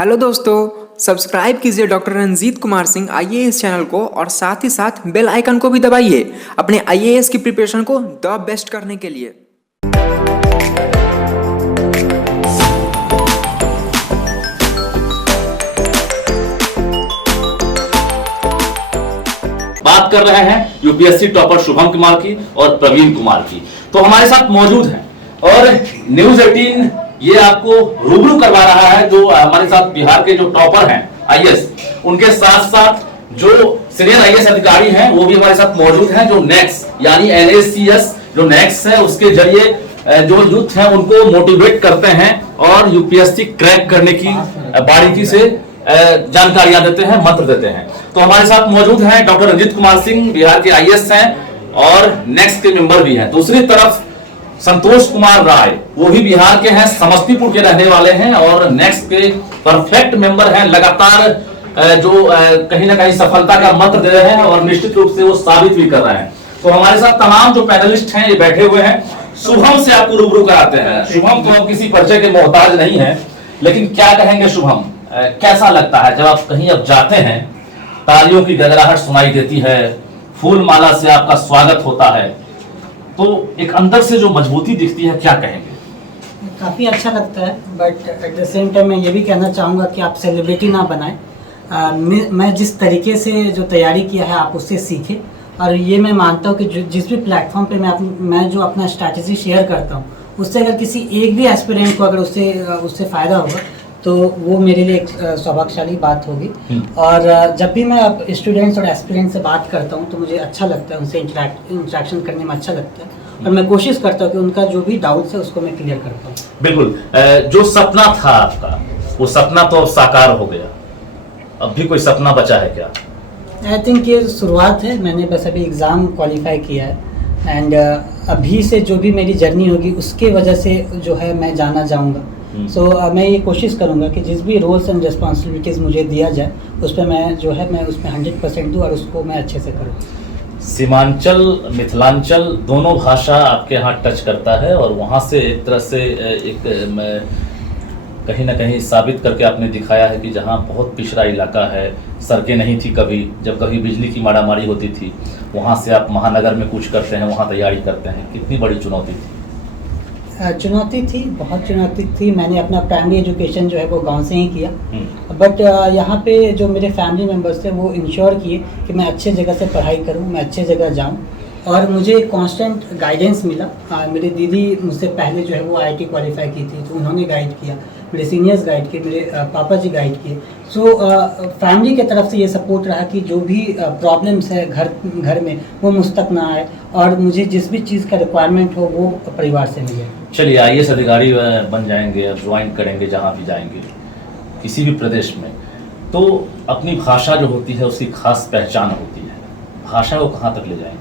Hello दोस्तों, subscribe कीजिए doctor Ranjeet Kumar Singh IAS channel को और साथ ही साथ बेल आइकन को भी दबाइए अपने आईएएस की प्रिपरेशन को द बेस्ट करने के लिए। बात कर रहे हैं यूपीएससी टॉपर शुभम कुमार की और प्रवीण कुमार की। तो हमारे साथ मौजूद हैं और न्यूज 18 ये आपको रूबरू करवा रहा है जो हमारे साथ बिहार के जो टॉपर हैं आईएएस, उनके साथ साथ जो सीनियर आईएएस अधिकारी हैं वो भी हमारे साथ मौजूद हैं। जो नेक्स्ट यानी एनएससीएस जो नेक्स्ट है उसके जरिए जो यूथ है उनको मोटिवेट करते हैं और यूपीएससी क्रैक करने की बारीकी से जानकारियां देते हैं, मंत्र देते हैं। तो हमारे साथ मौजूद हैं डॉक्टर रंजीत कुमार सिंह, बिहार के आईएएस हैं और नेक्स्ट के मेंबर भी हैं। दूसरी तरफ संतोष कुमार राय, वो भी बिहार के हैं, समस्तीपुर के रहने वाले हैं और नेक्स्ट के परफेक्ट मेंबर हैं। लगातार जो कहीं ना कहीं सफलता का मंत्र दे रहे हैं और निश्चित रूप से वो साबित भी कर रहे हैं। तो हमारे साथ तमाम जो पैनलिस्ट हैं ये बैठे हुए हैं। शुभम से आपको रूबरू कराते हैं। शुभम तो किसी परिचय के मोहताज नहीं है, लेकिन क्या कहेंगे शुभम, कैसा लगता है जब आप कहीं अब जाते हैं, तालियों की गड़गड़ाहट सुनाई देती है, फूल माला से आपका स्वागत होता है, तो एक अंदर से जो मजबूती दिखती है, क्या कहेंगे? काफ़ी अच्छा लगता है, but at the same time मैं ये भी कहना चाहूँगा कि आप सेलिब्रिटी ना बनाएं। मैं जिस तरीके से जो तैयारी किया है आप उससे सीखें, और ये मैं मानता हूँ कि जिस भी प्लेटफॉर्म पे मैं जो अपना स्ट्रैटेजी शेयर करता हूँ उससे अगर किसी एक भी एस्पिरेंट को अगर उससे फ़ायदा होगा तो वो मेरे लिए एक सौभाग्यशाली बात होगी। और जब भी मैं स्टूडेंट्स और एस्पिरेंट से बात करता हूँ तो मुझे अच्छा लगता है, उनसे इंटरेक्शन करने में अच्छा लगता है और मैं कोशिश करता हूँ कि उनका जो भी डाउट्स है उसको मैं क्लियर कर पाऊँ। बिल्कुल, जो सपना था आपका वो सपना तो अब साकार हो गया, अब भी कोई सपना बचा है क्या? आई थिंक ये शुरुआत है, मैंने बस अभी एग्ज़ाम क्वालिफाई किया है एंड अभी से जो भी मेरी जर्नी होगी उसके वजह से जो है मैं जाना चाहूँगा। सो मैं ये कोशिश करूँगा कि जिस भी रोल्स एंड रिस्पॉन्सिबिलिटीज़ मुझे दिया जाए उस पर मैं जो है मैं उसमें 100% दूँ और उसको मैं अच्छे से करूँ। सीमांचल मिथिलांचल दोनों भाषा आपके यहाँ टच करता है और वहाँ से एक तरह से कहीं ना कहीं साबित करके आपने दिखाया है कि जहाँ बहुत पिछड़ा इलाका है, सड़कें नहीं थी कभी, जब कभी बिजली की मारामारी होती थी, वहाँ से आप महानगर में कुछ करते हैं, वहाँ तैयारी करते हैं। कितनी बड़ी चुनौती थी? चुनौती थी, बहुत चुनौती थी। मैंने अपना प्राइमरी एजुकेशन जो है वो गांव से ही किया, बट यहाँ पे जो मेरे फैमिली मेम्बर्स थे वो इंश्योर किए कि मैं अच्छे जगह से पढ़ाई करूँ, मैं अच्छे जगह जाऊँ और मुझे कांस्टेंट गाइडेंस मिला। मेरी दीदी मुझसे पहले जो है वो IIT क्वालिफाई की थी तो उन्होंने गाइड किया, मेरे सीनियर्स गाइड किए, मेरे पापा जी गाइड किए। सो फैमिली के तरफ से ये सपोर्ट रहा कि जो भी प्रॉब्लम्स है घर में वो मुझ तक ना आए और मुझे जिस भी चीज़ का रिक्वायरमेंट हो वो परिवार से मिले। चलिए, आईएएस अधिकारी बन जाएंगे और ज्वाइन करेंगे जहाँ भी जाएंगे किसी भी प्रदेश में, तो अपनी भाषा जो होती है उसकी खास पहचान होती है, भाषा को कहाँ तक ले जाएंगे?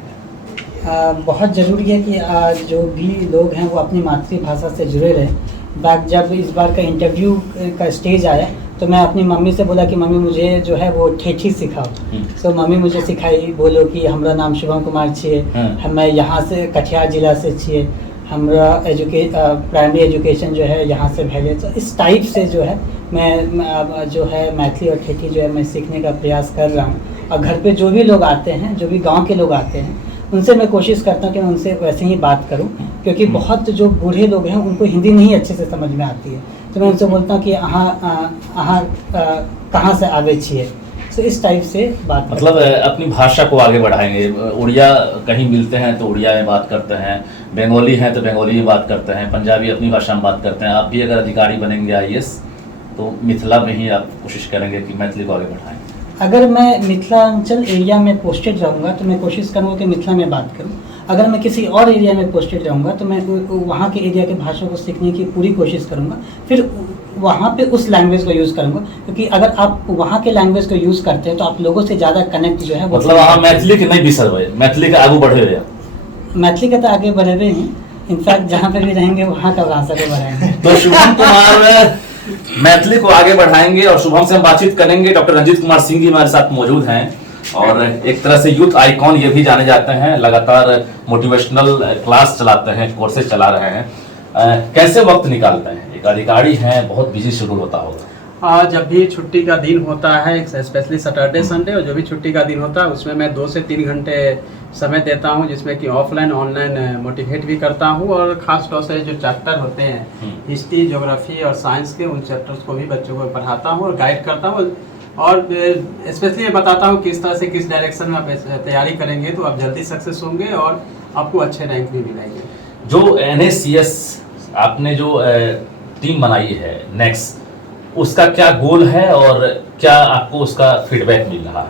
बहुत ज़रूरी है कि जो भी लोग हैं वो अपनी मातृभाषा से जुड़े रहें। जब इस बार का इंटरव्यू का स्टेज आया तो मैं अपनी मम्मी से बोला कि मम्मी मुझे जो है वो ठेठी सिखाओ। सो मम्मी मुझे सिखाई, बोलो कि हमारा नाम शुभम कुमार छे, मैं यहाँ से कटिहार जिला से छे, हमारा प्राइमरी एजुकेशन जो है यहाँ से भेजे। तो इस टाइप से जो है मैं जो है मैथिली और ठेठी जो है मैं सीखने का प्रयास कर रहा हूँ। और घर पे जो भी लोग आते हैं, जो भी गांव के लोग आते हैं, उनसे मैं कोशिश करता हूँ कि मैं उनसे वैसे ही बात करूँ, क्योंकि बहुत जो बूढ़े लोग हैं उनको हिंदी नहीं अच्छे से समझ में आती है। तो मैं उनसे बोलता हूँ कि कहाँ से आवे छिए। तो इस टाइप से बात मतलब अपनी भाषा को आगे बढ़ाएंगे। उड़िया कहीं मिलते हैं तो उड़िया में बात करते हैं, बंगाली हैं तो बंगाली में बात करते हैं, पंजाबी अपनी भाषा में बात करते हैं। आप भी अगर अधिकारी बनेंगे आईएएस तो मिथिला में ही आप कोशिश करेंगे कि मैथिली को आगे बढ़ाएं। अगर मैं मिथिलांचल एरिया में पोस्टेड रहूँगा तो मैं कोशिश करूँगा कि मिथिला में बात करूँ। अगर मैं किसी और एरिया में पोस्टेड रहूँगा तो मैं वहाँ के एरिया के भाषा को सीखने की पूरी कोशिश करूँगा, फिर वहाँ पे उस लैंग्वेज को यूज़ करूँगा। क्योंकि अगर आप वहाँ के लैंग्वेज को यूज़ करते हैं तो आप लोगों से ज़्यादा कनेक्ट जो है वो मतलब आप मैथिली के नहीं बिसर हुए, मैथिली के आगे बढ़े हुए? मैथिली के तो आगे बढ़े हुए हैं, इनफैक्ट जहाँ पे भी रहेंगे वहाँ का भाषा को बढ़ाएंगे। तो शुभम कुमार मैथिली को आगे बढ़ाएंगे और शुभम से हम बातचीत करेंगे। डॉक्टर रंजीत कुमार सिंह जी हमारे साथ मौजूद हैं और एक तरह से यूथ आइकॉन ये भी जाने जाते हैं, लगातार मोटिवेशनल क्लास चलाते हैं, कोर्सेज चला रहे हैं। कैसे वक्त निकालते हैं? एक अधिकारी हैं, बहुत बिजी शेड्यूल होता होगा। जब भी छुट्टी का दिन होता है, स्पेशली सैटरडे संडे और जो भी छुट्टी का दिन होता है उसमें मैं 2 से 3 घंटे समय देता हूं, जिसमें कि ऑफलाइन ऑनलाइन मोटिवेट भी करता हूं। और ख़ास तौर से जो चैप्टर होते हैं हिस्ट्री, ज्योग्राफी और साइंस के, उन चैप्टर्स को भी बच्चों को पढ़ाता हूं और गाइड करता हूं। और स्पेशली ये बताता हूं किस तरह से, किस डायरेक्शन में आप तैयारी करेंगे तो आप जल्दी सक्सेस होंगे और आपको अच्छे रैंक भी मिलेंगे। जो NSCS आपने जो टीम बनाई है नेक्स्ट, उसका क्या गोल है और क्या आपको उसका फीडबैक मिल रहा है?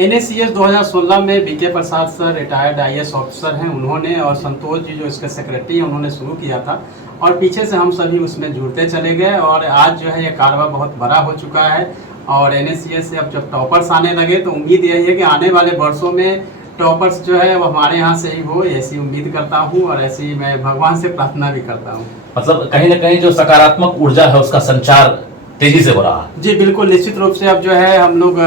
NSCS 2016 में BK प्रसाद सर रिटायर्ड IAS ऑफिसर हैं, उन्होंने और संतोष जी जो इसके सेक्रेटरी हैं उन्होंने शुरू किया था और पीछे से हम सभी उसमें जुड़ते चले गए और आज जो है ये कारवा बहुत बड़ा हो चुका है। और NSCS से अब जब टॉपर्स आने लगे तो उम्मीद यही है कि आने वाले वर्षों में टॉपर्स जो है वो हमारे यहाँ से ही हो, ऐसी उम्मीद करता हूँ और ऐसी मैं भगवान से प्रार्थना भी करता हूँ। मतलब कहीं ना कहीं जो सकारात्मक ऊर्जा है उसका संचार तेजी से हो रहा है। जी बिल्कुल, निश्चित रूप से अब जो है हम लोग,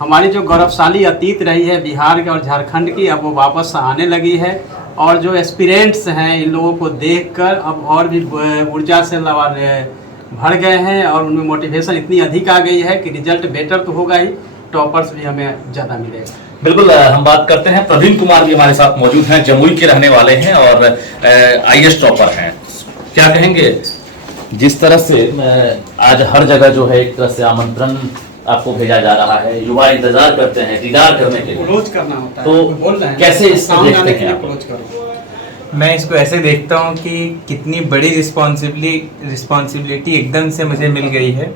हमारी जो गौरवशाली अतीत रही है बिहार के और झारखंड की, अब वो वापस आने लगी है और जो एस्पिरेंट्स हैं इन लोगों को देखकर अब और भी ऊर्जा से भर गए हैं और उनमें मोटिवेशन इतनी अधिक आ गई है कि रिजल्ट बेटर तो होगा ही, टॉपर्स भी हमें ज़्यादा मिलेगा। बिल्कुल, हम बात करते हैं, प्रवीण कुमार भी हमारे साथ मौजूद हैं, जमुई के रहने वाले हैं और IAS टॉपर हैं। क्या कहेंगे, जिस तरह से आज हर जगह जो है एक तरह से आमंत्रण आपको भेजा जा रहा है, युवा इंतजार करते हैं दीदार करने के लिए, अप्रोच करना होता है, तो बोल रहे हैं कैसे इसको देखते हैं आप? अप्रोच करो। मैं इसको ऐसे देखता हूँ कि कितनी बड़ी रिस्पॉन्सिबिलिटी एकदम से मुझे मिल गई है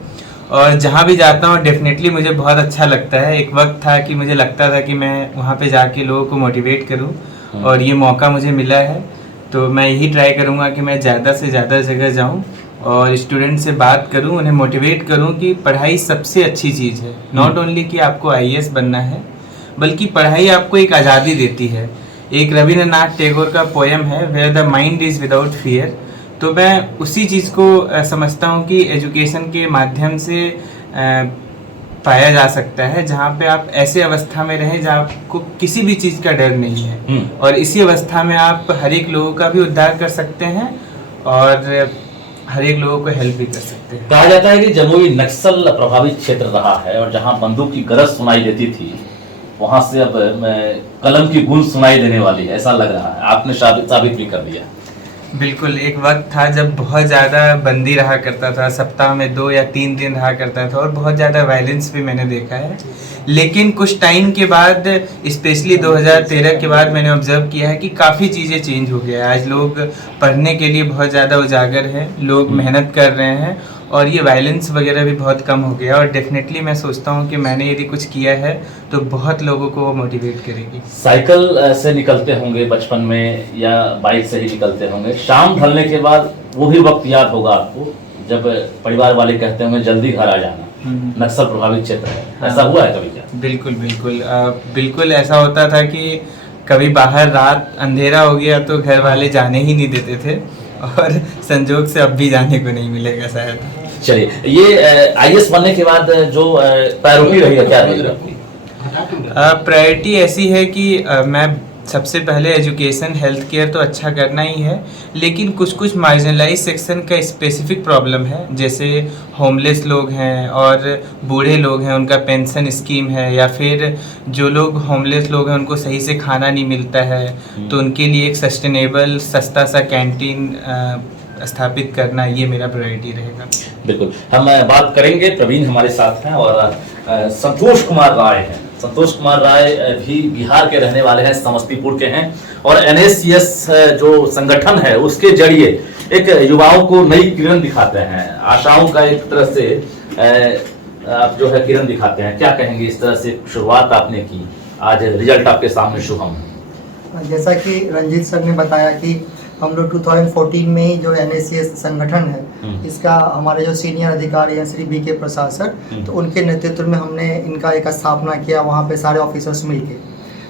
और जहाँ भी जाता हूँ डेफिनेटली मुझे बहुत अच्छा लगता है। एक वक्त था कि मुझे लगता था कि मैं वहाँ पे जाके लोगों को मोटिवेट करूँ और ये मौका मुझे मिला है, तो मैं यही ट्राई करूँगा कि मैं ज़्यादा से ज़्यादा जगह जाऊँ और स्टूडेंट से बात करूँ, उन्हें मोटिवेट करूँ कि पढ़ाई सबसे अच्छी चीज़ है। नॉट ओनली कि आपको IAS बनना है, बल्कि पढ़ाई आपको एक आज़ादी देती है। एक रविंद्रनाथ टैगोर का पोएम है, where the mind is without fear, तो मैं उसी चीज़ को समझता हूँ कि एजुकेशन के माध्यम से पाया जा सकता है, जहाँ पे आप ऐसे अवस्था में रहें जहाँ आपको किसी भी चीज़ का डर नहीं है और इसी अवस्था में आप हर एक लोगों का भी उद्धार कर सकते हैं और हर एक लोगों को हेल्प भी कर सकते हैं। कहा जाता है कि जमुई नक्सल प्रभावित क्षेत्र रहा है और जहां बंदूक की गरज सुनाई देती थी वहां से अब कलम की गूंज सुनाई देने वाली है, ऐसा लग रहा है। आपने साबित भी कर दिया। बिल्कुल, एक वक्त था जब बहुत ज़्यादा बंदी रहा करता था, सप्ताह में 2 या 3 दिन रहा करता था और बहुत ज़्यादा वायलेंस भी मैंने देखा है। लेकिन कुछ टाइम के बाद, स्पेशली 2013 के बाद, मैंने ऑब्जर्व किया है कि काफ़ी चीज़ें चेंज हो गया है। आज लोग पढ़ने के लिए बहुत ज़्यादा उजागर हैं, लोग मेहनत कर रहे हैं और ये वायलेंस वगैरह भी बहुत कम हो गया और डेफिनेटली मैं सोचता हूँ कि मैंने यदि कुछ किया है तो बहुत लोगों को वो मोटिवेट करेगी। साइकिल से निकलते होंगे बचपन में या बाइक से ही निकलते होंगे, शाम ढलने के बाद वो भी वक्त याद होगा आपको जब परिवार वाले कहते होंगे जल्दी घर आ जाना, नक्सल प्रभावित क्षेत्र है, ऐसा हुआ है कभी क्या? बिल्कुल बिल्कुल, बिल्कुल ऐसा होता था कि कभी बाहर रात अंधेरा हो गया तो घर वाले जाने ही नहीं देते थे और संजोग से अब भी जाने को नहीं मिलेगा शायद। चलिए, ये IAS बनने के बाद जो प्रायोरिटी रही है, क्या रही है? प्रायोरिटी ऐसी है कि मैं सबसे पहले एजुकेशन, हेल्थ केयर तो अच्छा करना ही है, लेकिन कुछ कुछ मार्जिनलाइज सेक्शन का स्पेसिफिक प्रॉब्लम है, जैसे होमलेस लोग हैं और बूढ़े लोग हैं, उनका पेंशन स्कीम है, या फिर जो लोग होमलेस लोग हैं उनको सही से खाना नहीं मिलता है, तो उनके लिए एक सस्टेनेबल सस्ता सा कैंटीन स्थापित करना, ये मेरा प्रायोरिटी रहेगा। बिल्कुल, हम बात करेंगे, प्रवीण हमारे साथ हैं और संतोष कुमार राय हैं। संतोष कुमार राय भी बिहार के रहने वाले हैं, समस्तीपुर के हैं और NSCS जो संगठन है उसके जरिए एक युवाओं को नई किरण दिखाते हैं, आशाओं का एक तरह से आप जो है किरण दिखाते हैं। क्या कहेंगे, इस तरह से शुरुआत आपने की, आज रिजल्ट आपके सामने शुभम है। जैसा कि रंजीत सर ने बताया कि हम लोग 2014 में ही जो NSCS संगठन है इसका हमारे जो सीनियर अधिकारी हैं श्री BK प्रसाद सर, तो उनके नेतृत्व में हमने इनका एक स्थापना किया, वहाँ पे सारे ऑफिसर्स मिलके।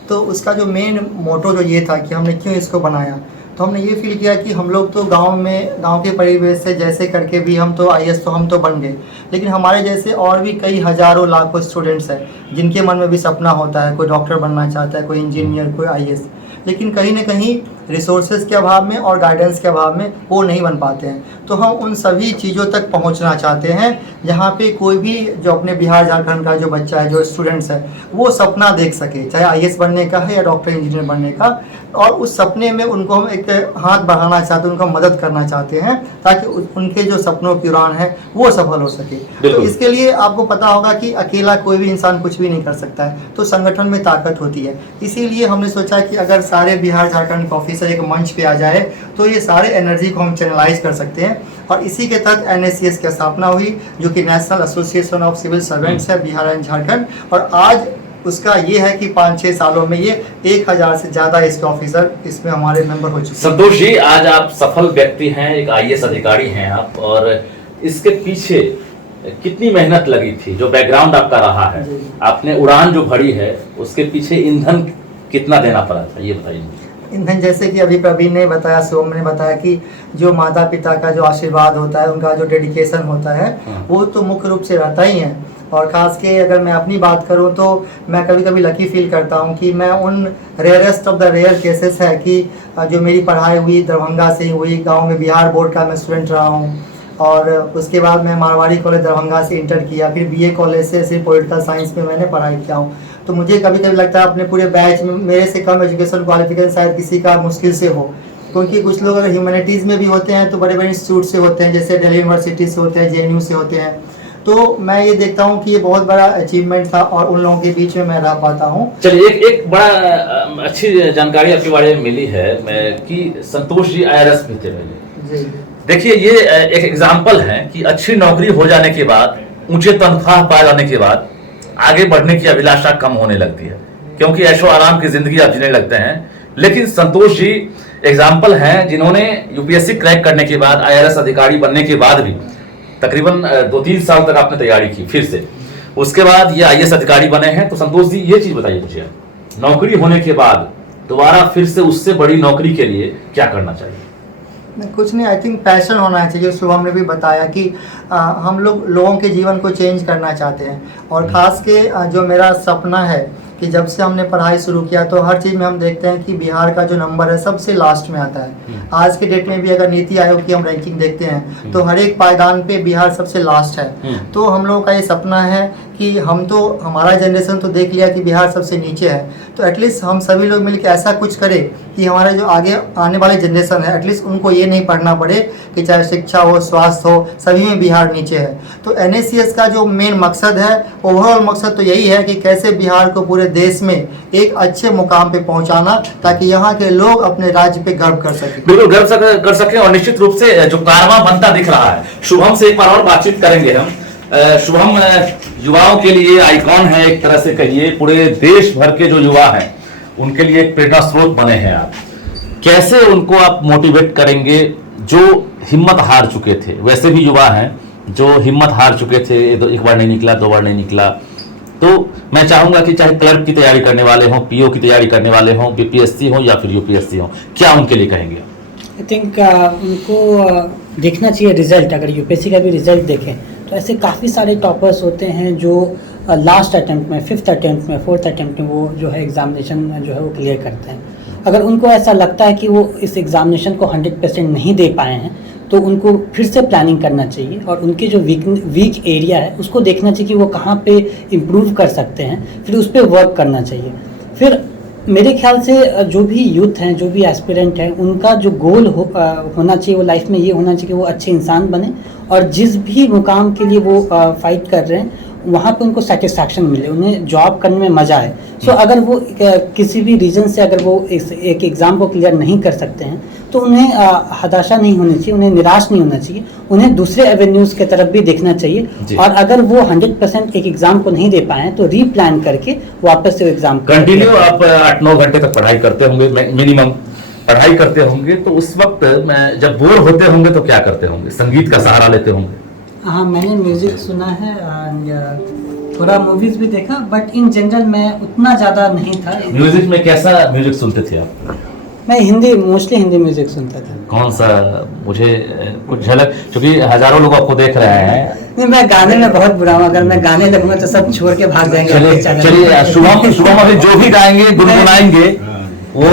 तो उसका जो मेन मोटो जो ये था कि हमने क्यों इसको बनाया, तो हमने ये फील किया कि हम लोग तो गांव के परिवेश से जैसे करके भी हम तो IAS तो हम तो बन गए, लेकिन हमारे जैसे और भी कई हज़ारों लाखों स्टूडेंट्स हैं जिनके मन में भी सपना होता है, कोई डॉक्टर बनना चाहता है, कोई इंजीनियर, कोई IAS, लेकिन कहीं ना कहीं रिसोर्सेज के अभाव में और गाइडेंस के अभाव में वो नहीं बन पाते हैं। तो हम उन सभी चीज़ों तक पहुंचना चाहते हैं जहां पे कोई भी जो अपने बिहार झारखंड का जो बच्चा है, जो स्टूडेंट्स है, वो सपना देख सके, चाहे आईएएस बनने का है या डॉक्टर इंजीनियर बनने का, और उस सपने में उनको हम एक हाथ बढ़ाना चाहते हैं, उनको मदद करना चाहते हैं ताकि उनके जो सपनों की उड़ान है वो सफल हो सके। तो इसके लिए आपको पता होगा कि अकेला कोई भी इंसान कुछ भी नहीं कर सकता है, तो संगठन में ताकत होती है। इसीलिए हमने सोचा कि अगर सारे बिहार झारखंड के ऑफिसर एक मंच पे आ जाए तो ये सारे एनर्जी को हम चैनलाइज कर सकते हैं, और इसी के तहत NACS की स्थापना हुई, जो कि national association of civil servants है बिहार एंड झारखंड। और आज उसका ये है कि 5-6 सालों में ये 1000 से ज़्यादा इसके ऑफिसर इसमें हमारे मेंबर हो चुके हैं। संतोष जी, आज आप सफल व्यक्ति हैं, एक IAS अधिकारी हैं आप, और इसके पीछे कितनी मेहनत लगी थी, जो बैकग्राउंड आपका रहा है, आपने उड़ान जो भरी है उसके पीछे ईंधन कितना देना पड़ा था, ये बताइए। ईंधन जैसे कि अभी प्रवीण ने बताया, शिवम ने बताया कि जो माता पिता का जो आशीर्वाद होता है, उनका जो डेडिकेशन होता है, वो तो मुख्य रूप से रहता ही है। और ख़ास के अगर मैं अपनी बात करूं तो मैं कभी कभी लकी फील करता हूं कि मैं उन rarest of the rare cases है कि जो मेरी पढ़ाई हुई दरभंगा से ही हुई, गांव में बिहार बोर्ड का मैं स्टूडेंट रहा हूं, और उसके बाद मैं मारवाड़ी कॉलेज दरभंगा से इंटर किया, फिर BA कॉलेज से सिर्फ पॉलिटिकल साइंस में मैंने पढ़ाई किया हूँ। तो मुझे कभी कभी लगता है अपने पूरे बैच में मेरे से कम एजुकेशन क्वालिफिकेशन शायद किसी का मुश्किल से हो, क्योंकि कुछ लोग अगर ह्यूमैनिटीज़ में भी होते हैं तो बड़े बड़े इंस्टीट्यूट से होते हैं, जैसे दिल्ली यूनिवर्सिटी से होते हैं, JNU से होते हैं। तो मैं ये देखता हूँ कि ये बहुत बड़ा अचीवमेंट था और उन लोगों के बीच में मैं रह पाता हूँ। चलिए, एक बड़ा अच्छी जानकारी आपके बारे में मिली है मैं कि संतोष जी IRS में थे पहले। जी देखिए, ये एक एग्जाम्पल है कि अच्छी नौकरी हो जाने के बाद, ऊंचे तनख्वाह पा जाने के बाद आगे बढ़ने की अभिलाषा कम होने लगती है, क्योंकि ऐशो आराम की जिंदगी आप जीने लगते हैं। लेकिन संतोष जी एग्जाम्पल हैं जिन्होंने UPSC क्रैक करने के बाद, IRS अधिकारी बनने के बाद भी तकरीबन 2-3 साल तक आपने तैयारी की, फिर से उसके बाद ये IAS अधिकारी बने हैं। तो संतोष जी, ये चीज बताइए मुझे, नौकरी होने के बाद दोबारा फिर से उससे बड़ी नौकरी के लिए क्या करना चाहिए? कुछ नहीं, आई थिंक पैशन होना चाहिए। शुभम ने भी बताया कि हम लोगों के जीवन को चेंज करना चाहते हैं, और ख़ास के जो मेरा सपना है कि जब से हमने पढ़ाई शुरू किया तो हर चीज़ में हम देखते हैं कि बिहार का जो नंबर है सबसे लास्ट में आता है। आज के डेट में भी अगर नीति आयोग की हम रैंकिंग देखते हैं तो हर एक पायदान पे बिहार सबसे लास्ट है। तो हम लोगों का ये सपना है कि हम तो, हमारा जनरेशन तो देख लिया कि बिहार सबसे नीचे है, तो एटलीस्ट हम सभी लोग मिलकर ऐसा कुछ करें कि हमारे जो आगे आने वाले जनरेशन है एटलीस्ट उनको ये नहीं पढ़ना पड़े कि चाहे शिक्षा हो, स्वास्थ्य हो, सभी में बिहार नीचे है। तो NACS का जो मेन मकसद है, ओवरऑल मकसद तो यही है कि कैसे बिहार को पूरे देश में एक अच्छे मुकाम पे पहुंचाना, ताकि यहाँ के लोग अपने राज्य पे गर्व कर सकें। बिल्कुल गर्व कर सके, और निश्चित रूप से जो कारवां बनता दिख रहा है। शुभम से एक बार और बातचीत करेंगे हम। शुभम युवाओं के लिए आइकॉन है, एक तरह से कहिए, पूरे देश भर के जो युवा हैं उनके लिए एक प्रेरणा स्रोत बने हैं आप। कैसे उनको आप मोटिवेट करेंगे जो हिम्मत हार चुके थे? वैसे भी युवा हैं जो हिम्मत हार चुके थे, एक बार नहीं निकला, 2 बार नहीं निकला। तो मैं चाहूंगा कि चाहे क्लर्क की तैयारी करने वाले हों, PO की तैयारी करने वाले हों, BPSC हो या फिर UPSC हो, क्या उनके लिए कहेंगे? आई थिंक उनको देखना चाहिए रिजल्ट। अगर UPSC का भी रिजल्ट देखें तो ऐसे काफ़ी सारे टॉपर्स होते हैं जो लास्ट अटैम्प्ट में, 5th अटैम्प्ट में, 4th अटैम्प्ट में वो जो है एग्जामिनेशन जो है वो क्लियर करते हैं। अगर उनको ऐसा लगता है कि वो इस एग्जामिनेशन को 100% नहीं दे पाए हैं तो उनको फिर से प्लानिंग करना चाहिए, और उनके जो वीक एरिया है उसको देखना चाहिए कि वो कहाँ पे इम्प्रूव कर सकते हैं, फिर उस पर वर्क करना चाहिए। फिर मेरे ख्याल से जो भी यूथ हैं, जो भी एस्पिरेंट हैं, उनका जो गोल होना चाहिए वो लाइफ में ये होना चाहिए कि वो अच्छे इंसान बने, और जिस भी मुकाम के लिए वो फाइट कर रहे हैं वहाँ पे उनको सेटिस्फैक्शन मिले, उन्हें जॉब करने में मज़ा आए। सो अगर वो किसी भी रीज़न से अगर वो एक एग्ज़ाम को क्लियर नहीं कर सकते हैं तो उन्हें हताशा नहीं होनी चाहिए, उन्हें निराश नहीं होना चाहिए, उन्हें दूसरे एवेन्यूज़ के तरफ भी देखना चाहिए। और अगर वो 100% एक एग्ज़ाम को नहीं दे पाए तो रीप्लान करके वापस से एग्ज़ाम कंटिन्यू आप 8-9 घंटे तक पढ़ाई करते होंगे, मिनिमम पढ़ाई करते होंगे, तो उस वक्त जब बोर होते होंगे तो क्या करते होंगे? संगीत का सहारा लेते होंगे? हाँ, मैंने म्यूज़िक सुना है, थोड़ा मूवीज़ भी देखा, बट इन जनरल मैं उतना ज़्यादा नहीं था। म्यूजिक में कैसा म्यूजिक सुनते थे आप? मैं मोस्टली हिंदी म्यूजिक सुनता था। कौन सा? मुझे कुछ झलक, क्योंकि हजारों लोग आपको देख रहे हैं। नहीं, मैं गाने में बहुत बुरा हूँ, अगर मैं गाने लगूंगा तो सब छोड़ के भाग जाएंगे। चलिए शुभम अभी जो भी गाएंगे गुनगुनाएंगे, वो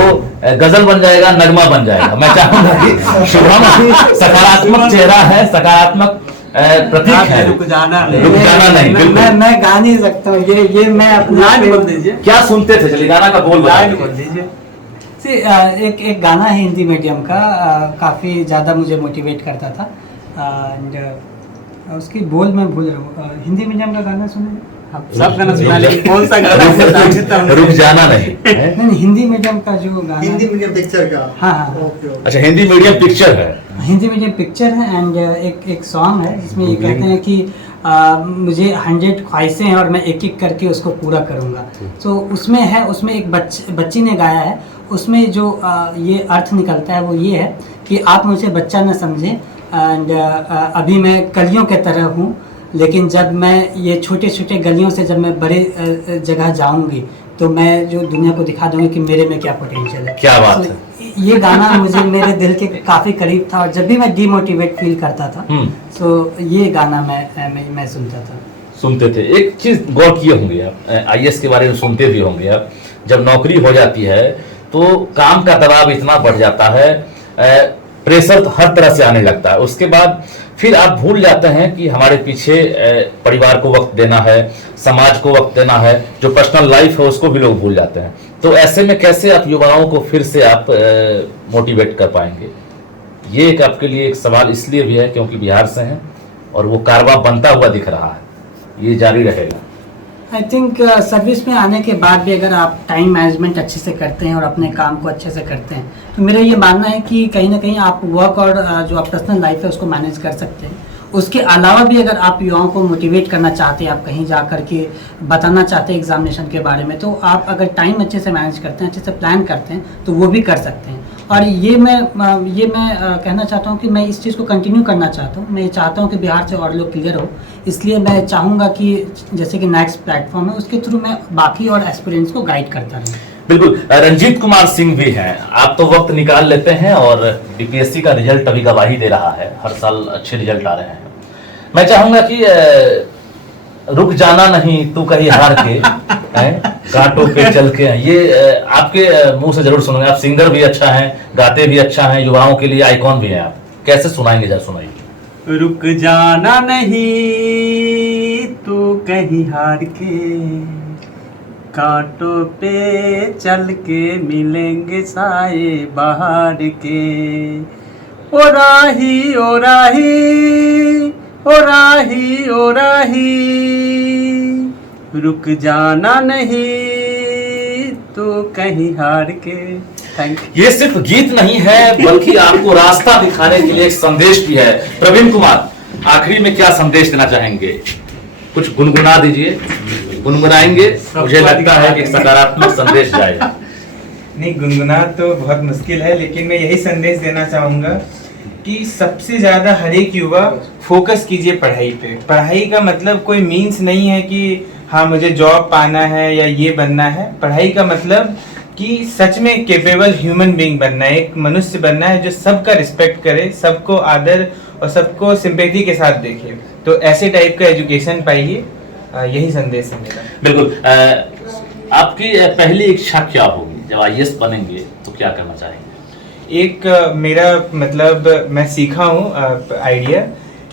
गजल बन जाएगा, नगमा बन जाएगा। मैं चाहूंगा कि शुभम सकारात्मक चेहरा है, सकारात्मक प्रतीक है। रुक जाना नहीं, रुक जाना नहीं, बिल्कुल। मैं गा नहीं सकता हूँ ये मैं अपना लाइन बोल दीजिए, क्या सुनते थे? चलिए गाना का बोल लाइन बताइए। बोल दीजिए। एक गाना है हिंदी मीडियम का, काफ़ी ज़्यादा मुझे मोटिवेट करता था। एंड उसकी बोल मैं भूल रहा हूँ। हिंदी मीडियम का गाना सुने? आप सब गाना सुना, लेकिन कौन सा गाना? रुक जाना नहीं। नहीं, हिंदी मीडियम का जो गाना हिंदी मीडियम पिक्चर का। हाँ हाँ, ओके ओके। अच्छा, हिंदी मीडियम पिक्चर है। हिंदी मीडियम पिक्चर है। एंड एक सॉन्ग है जिसमें ये कहते हैं कि मुझे 100 ख्वाहिशें हैं और मैं एक एक करके उसको पूरा करूँगा। तो उसमें है, उसमें एक बच्ची ने गाया है। उसमें जो ये अर्थ निकलता है वो ये है कि आप मुझे बच्चा न समझें, एंड अभी मैं कलियों के तरह हूँ, लेकिन जब मैं ये छोटे छोटे गलियों से जब मैं बड़े जगह जाऊंगी तो मैं जो दुनिया को दिखा दूंगी कि मेरे में क्या पोटेंशियल है। क्या बात है। ये गाना मुझे मेरे दिल के काफ़ी करीब था, और जब भी मैं डीमोटिवेट फील करता था तो ये गाना मैं सुनता था। सुनते थे। एक चीज गौर किए होंगे आप, आईएएस के बारे में सुनते भी होंगे आप, जब नौकरी हो जाती है तो काम का दबाव इतना बढ़ जाता है, प्रेशर तो हर तरह से आने लगता है। उसके बाद फिर आप भूल जाते हैं कि हमारे पीछे परिवार को वक्त देना है, समाज को वक्त देना है, जो पर्सनल लाइफ है उसको भी लोग भूल जाते हैं। तो ऐसे में कैसे आप युवाओं को फिर से आप मोटिवेट कर पाएंगे? ये एक आपके लिए एक सवाल इसलिए भी है क्योंकि बिहार से हैं और वो कारवा बनता हुआ दिख रहा है, ये जारी रहेगा। आई थिंक सर्विस में आने के बाद भी अगर आप टाइम मैनेजमेंट अच्छे से करते हैं और अपने काम को अच्छे से करते हैं तो मेरा ये मानना है कि कहीं ना कहीं आप वर्क और जो आप पर्सनल लाइफ है उसको मैनेज कर सकते हैं। उसके अलावा भी अगर आप युवाओं को मोटिवेट करना चाहते हैं, आप कहीं जा कर के बताना चाहते हैं एग्जामिनेशन के बारे में, तो आप अगर टाइम अच्छे से मैनेज करते हैं, अच्छे से प्लान करते हैं तो वो भी कर सकते हैं। और ये मैं कहना चाहता हूँ कि मैं इस चीज़ को कंटिन्यू करना चाहता हूँ। मैं चाहता हूँ कि बिहार से और लोग क्लियर हो, इसलिए मैं चाहूँगा कि जैसे कि नेक्स्ट प्लेटफॉर्म है उसके थ्रू मैं बाकी और एस्पिरेंट्स को गाइड करता रहूँ। बिल्कुल। रंजीत कुमार सिंह भी हैं, आप तो वक्त निकाल लेते हैं और बीपीएससी का रिजल्ट अभी गवाही दे रहा है, हर साल अच्छे रिजल्ट आ रहे हैं। मैं चाहूंगा कि रुक जाना नहीं तू कहीं हार के कांटों पे चल के, ये आपके मुंह से जरूर सुनूंगा। आप सिंगर भी अच्छा हैं, गाते भी अच्छा हैं, युवाओं के लिए आइकॉन भी हैं। आप कैसे सुनाएंगे? जरा सुनाइए। रुक जाना नहीं तू कहीं हार के, कांटों पे चल के मिलेंगे साए बाहर के। ओ राही ओ राही ओ राही ओ राही, रुक जाना नहीं तू कहीं हार के। Thank you. ये सिर्फ गीत नहीं है बल्कि आपको रास्ता दिखाने के लिए एक संदेश भी है। प्रवीण कुमार, आखिरी में क्या संदेश देना चाहेंगे? कुछ गुनगुना दीजिए। गुनगुनाएंगे, मुझे लगता है कि सकारात्मक संदेश जाएगा। नहीं, गुनगुना तो बहुत मुश्किल है, लेकिन मैं यही संदेश देना चाहूँगा कि सबसे ज़्यादा हर एक युवा फोकस कीजिए पढ़ाई पे। पढ़ाई का मतलब कोई मीन्स नहीं है कि हाँ मुझे जॉब पाना है या ये बनना है। पढ़ाई का मतलब कि सच में केपेबल ह्यूमन बीइंग बनना है, एक मनुष्य बनना है जो सबका रिस्पेक्ट करे, सबको आदर और सबको सिंपैथी के साथ देखे। तो ऐसे टाइप का एजुकेशन पाइए, यही संदेश है मेरा। बिल्कुल। आपकी पहली इच्छा क्या होगी जब आईएएस बनेंगे? तो क्या करना चाहेंगे? एक मेरा मतलब मैं सीखा हूँ आइडिया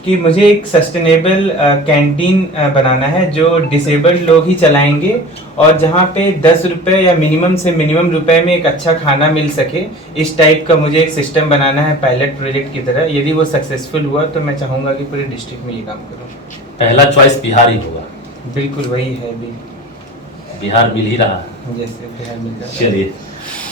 कि मुझे एक सस्टेनेबल कैंटीन बनाना है जो डिसेबल्ड लोग ही चलाएंगे, और जहाँ पे 10 रुपये या मिनिमम से मिनिमम रुपए में एक अच्छा खाना मिल सके। इस टाइप का मुझे एक सिस्टम बनाना है पायलट प्रोजेक्ट की तरह। यदि वो सक्सेसफुल हुआ तो मैं चाहूँगा कि पूरे डिस्ट्रिक्ट में ये काम करूँ। पहला चॉइस बिहार ही होगा। बिल्कुल वही है, भी बिहार मिल ही रहा है। जैसे बिहार मिल रहा है। चलिए,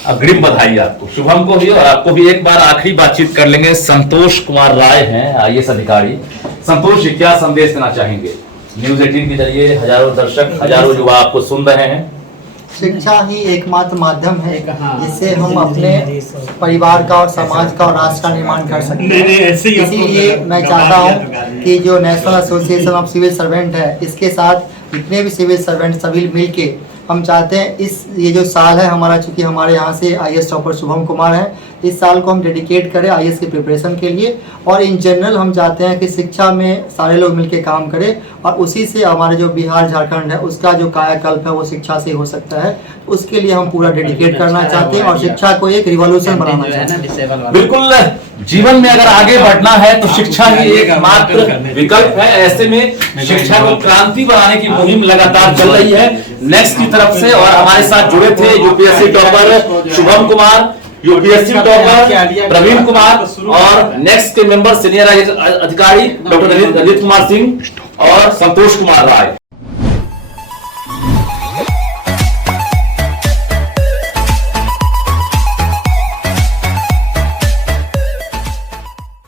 अग्रिम बधाई आपको, शुभम को भी और आपको भी। एक बार आखिरी बातचीत कर लेंगे। संतोष कुमार राय हैं आईएएस अधिकारी। संतोष जी, क्या संदेश देना चाहेंगे? न्यूज़ 18 के जरिए हजारों दर्शक, हजारों युवा आपको सुन रहे हैं। शिक्षा ही एकमात्र माध्यम है जिससे हम अपने परिवार का और समाज का और राष्ट्र का निर्माण कर सकते हैं। इसीलिए मैं चाहता हूँ कि जो national association of civil servant है, इसके साथ जितने भी सिविल सर्वेंट सभी मिलके हम चाहते हैं ये जो साल है हमारा, चूँकि हमारे यहाँ से आईएएस टॉपर शुभम कुमार है, इस साल को हम डेडिकेट करें आईएएस की प्रिपरेशन के लिए। और इन जनरल हम चाहते हैं कि शिक्षा में सारे लोग मिलकर काम करें, और उसी से हमारे जो बिहार झारखंड है उसका जो कायाकल्प है वो शिक्षा से हो सकता है। उसके लिए हम पूरा डेडिकेट करना चाहते हैं और शिक्षा को एक रिवॉल्यूशन बनाना चाहते हैं। बिल्कुल, जीवन में अगर आगे बढ़ना है तो शिक्षा ही एकमात्र विकल्प है। ऐसे में शिक्षा को क्रांति बनाने की मुहिम लगातार चल रही है नेक्स्ट की तरफ से। और हमारे साथ जुड़े थे UPSC topper Shubham Kumar, UPSC topper Praveen Kumar और नेक्स्ट के मेंबर सीनियर अधिकारी डॉक्टर ललित कुमार सिंह और संतोष कुमार राय।